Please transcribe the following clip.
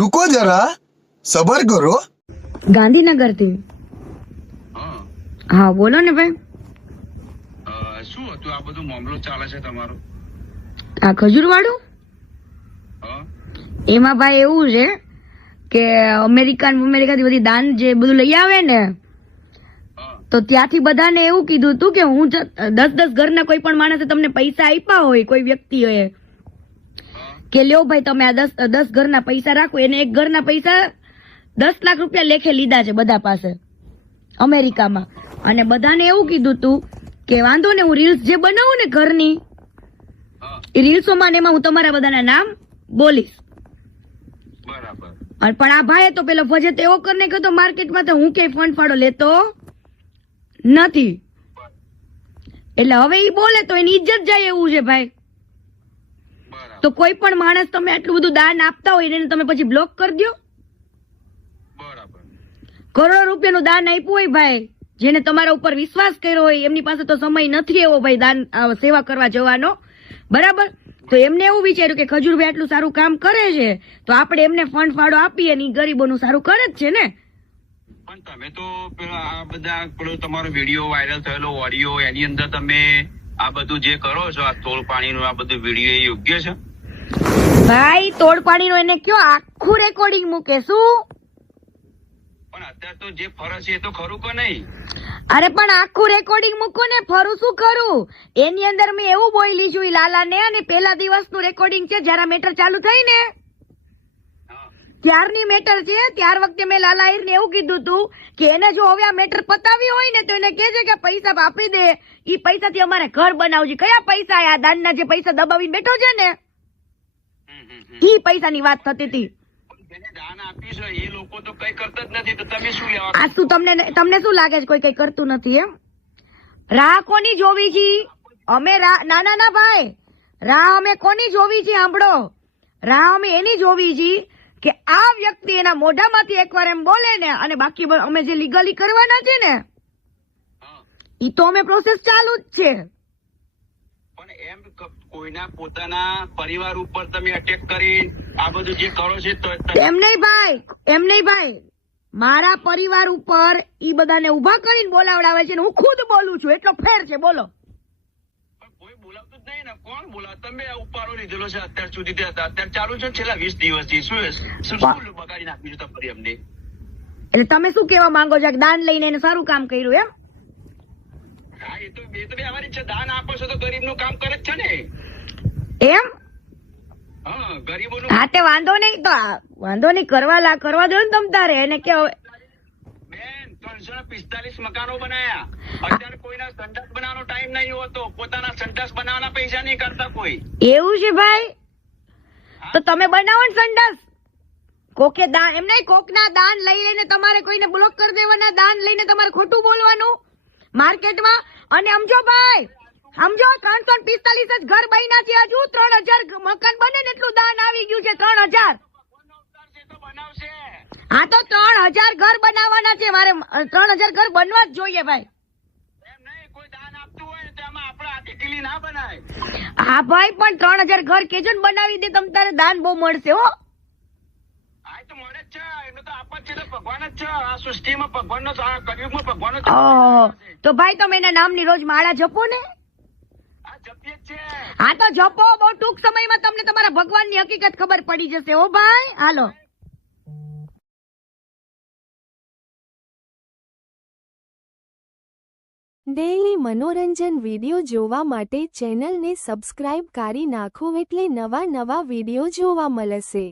रुको जरा सबर करो। ગાંધીનગર થી હા બોલો ને ભાઈ। શું હતું આ બધું મામલો ચાલે છે તમારો? આ ખજૂર વાળું એમાં ભાઈ એવું છે કે અમેરિકાથી બધી દાન જે બધું લઈ આવે ને તો ત્યાંથી બધાને એવું કીધું હતું કે હું 10 ઘરના કોઈ પણ માણસે તમને પૈસા આપ્યા હોય કોઈ વ્યક્તિએ કે લ્યો ભાઈ તમે આ 10 ઘરના પૈસા રાખો, એને એક ઘરના પૈસા 10 લાખ રૂપિયા લેખે લીધા છે બધા પાસે અમેરિકામાં। અને બધાને એવું કીધું હતું કે વાંધો ને હું રીલ્સ જે બનાવું ને ઘરની એ રીલ્સોમાં ને એમાં હું તમારા બધાના નામ બોલીશ। બરાબર। પણ આ ભાઈએ તો પેલો ફજેત એવો કરીને કહ્યો માર્કેટમાં તો હું કઈ ફંડ ફાળો લેતો નથી, એટલે હવે ઈ બોલે તો એની ઇજ્જત જાય એવું છે ભાઈ। તો કોઈ પણ માણસ તમે આટલું બધું દાન આપતા હોય એને તમે પછી બ્લોક કરી દો। કરોડો રૂપિયાનું દાન આપ્યું હોય ભાઈ, જેને તમારા ઉપર વિશ્વાસ કર્યો હોય એમની પાસે તો સમય નથી એવો ભાઈ દાન સેવા કરવા જવાનો, બરાબર? તો એમને એવું વિચાર્યું કે ખજૂરભાઈ આટલું સારું કામ કરે છે તો આપણે એમને ફંડ ફાળો આપીએ ને ગરીબોનું સારું કરે જ છે ને। પણ તમે તો આ બધા પેલો તમારો વિડીયો વાયરલ થયેલો ઓડિયો એની અંદર તમે આ બધું જે કરો છો આ તોડ પાણીનું આ બધું વિડીયો એ યોગ્ય છે? ભાઈ તોડ પાણીનું એને કયો આખું રેકોર્ડિંગ મૂકે શું? પણ અત્યારે તો જે ફરજ છે એ તો ખરું કે નહીં? અરે પણ આખું રેકોર્ડિંગ મૂકો ને, ફરું શું કરું? એની અંદર મેં એવું બોલી છું લાલા ને, અને પહેલા દિવસનું રેકોર્ડિંગ છે જયારે મેટર ચાલુ થઈ ને ત્યારની મેટર છે। ત્યાર વખતે મેં લાલા આહિર ને એવું કીધું હતું કે એને જો હવે આ મેટર પતાવી હોય ને તો એને કહેજે કે પૈસા આપી દે, ઈ પૈસાથી અમારે ઘર બનાવજે। કયા પૈસા? આ દાનના જે પૈસા દબાવીને બેઠો છે ને ઈ પૈસાની વાત થતી હતી। દાન આપ્યું છે એ લોકો તો કઈ કરતા જ નથી, તો તમે શું લેવા? આ શું તમને શું લાગે છે કોઈ કઈ કરતું નથી એમ? રાહ કોની જોવી છે અમે? ના ભાઈ, રાહ અમે કોની જોવી છે સાંભળો, રાહ અમે એની જોવી છે કે આ વ્યક્તિ એના મોઢામાંથી એકવાર એમ બોલે ને, અને બાકી અમે જે લીગલી કરવાના છે ને ઈ તો અમે પ્રોસેસ ચાલુ જ છે। પણ એમ કોઈના પોતાના પરિવાર ઉપર તમે અટેક કરી આ બધું જે કરો છો તો એમ નહીં ભાઈ, મારા પરિવાર ઉપર ઈ બધાને ઉભા કરીને બોલાવડાવે છે ને હું ખુદ બોલું છું, એટલો ફેર છે બોલો। કોઈ બોલાવતું જ નહીં ને, કોણ બોલાવ? તમે ઉપાડો લીધેલો છે અત્યાર સુધી, અત્યારે ચાલુ છે છેલ્લા 20 દિવસથી શું બગાડી નાખ્યું છે તમારી અમને? એટલે તમે શું કેવા માંગો છો કે દાન લઈને એને સારું કામ કર્યું એમ? હા એ તો વ્યવહારિક છે, દાન આપો છો તો ગરીબનું કામ કરે જ છે ને એમ? હા ગરીબોનું। હા તે વાંધો નહીં કરવા દો ને તમ તારે એને કે બેન 345 મકાનો બનાયા, અત્યારે કોઈના સંડાસ બનાવવાનો ટાઈમ નહીં હોતો, પોતાના સંડાસ બનાવવાના પૈસા નહીં કરતા કોઈ। એવું છે ભાઈ? તો તમે બનાવો ને સંડાસ। કોકે દાન એમ નહીં, કોકના દાન લઈ લઈને તમારે કોઈને બ્લોક કરી દેવાના, દાન લઈને તમારે ખોટું બોલવાનું માર્કેટમાં। અને સમજો ભાઈ, સમજો 345 જ ઘર બન્યા છે, હજુ 3000 મકાન બને ને એટલું દાન આવી ગયું છે। 3000 હા તો 3000 ઘર બનાવવાના છે મારે, 3000 ઘર બનવા જ જોઈએ ભાઈ। હા ભાઈ પણ 3000 ઘર કેજો ને બનાવી દે તમ તારે દાન બહુ મળશે હો। તો ભાઈ તમે એના નામની રોજ માળા જપો ને। હા તો જપો, બહુ ટૂંક સમયમાં તમને તમારા ભગવાનની હકીકત ખબર પડી જશે હો ભાઈ। હાલો। ડેઈલી મનોરંજન વિડિયો જોવા માટે ચેનલને સબસ્ક્રાઇબ કરી નાખો એટલે નવા વિડિયો જોવા મળશે।